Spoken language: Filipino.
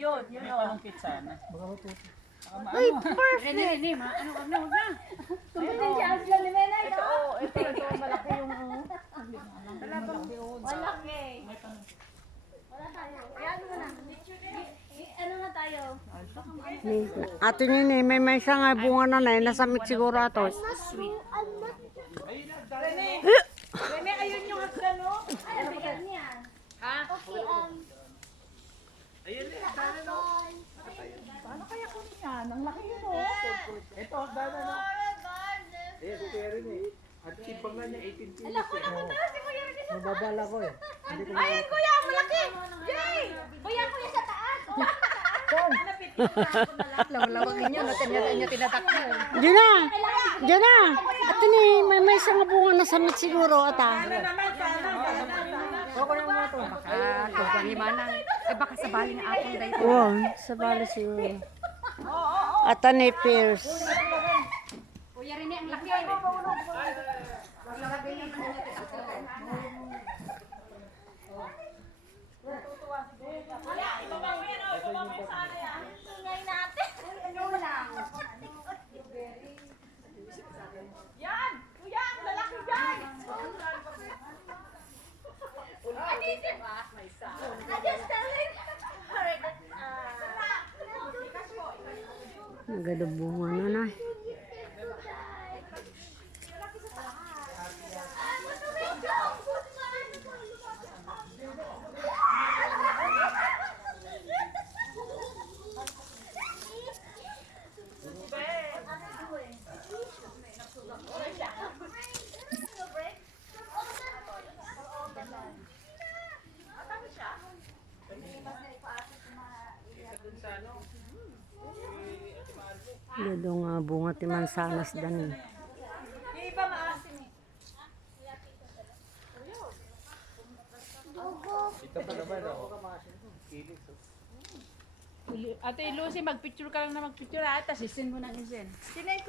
Yun, yun May o. palungkit sana. Ay, perfect! Hindi, ano ka na, huwag na. Kumitin si Asla ni Menay, Ito, no? ito, malaki yung Malaki. Wala tayo. Ayan mo na. Ano na tayo? Ate Nini, may siya nga bunga na na, nasamit siguro ato. Rene, ayun yung hagdan, no? Ay, ang bigat niya. Ha? Okay, Ayun eh, dahil no. Paano kaya kunin yan? Ang laki yun, oh. Ito, dahil no. Eh, kaya rin eh. At tipang nga niya 18 kilos eh. si Kuya Rene sa Nababala ko eh. Ay, Kuya, malaki! Yay! Kuya, sa taas! Lawag ninyo, niya tinatakbo. Diyan na! Diyan na! Ate Nini, may siya nga bunga nasamit siguro ata. Baka, himana. Eh, baka sa bali ng apple dahil. Oo, sa bali siguro. Ate ni Pierce. Kuya Rene, ang laki. Ingay natin. Ano lang? Yan! Kuya, ang lalaki yan! I just telling her that, Nagada bunga na na. Gado nga bunga ti mansanas dani. Yung iba maasim eh. Ito pa naman ako. Kilis. Ate Lucy, magpicture ka lang na magpicture ha. Tapos isin mo ng isin. Sinay ko na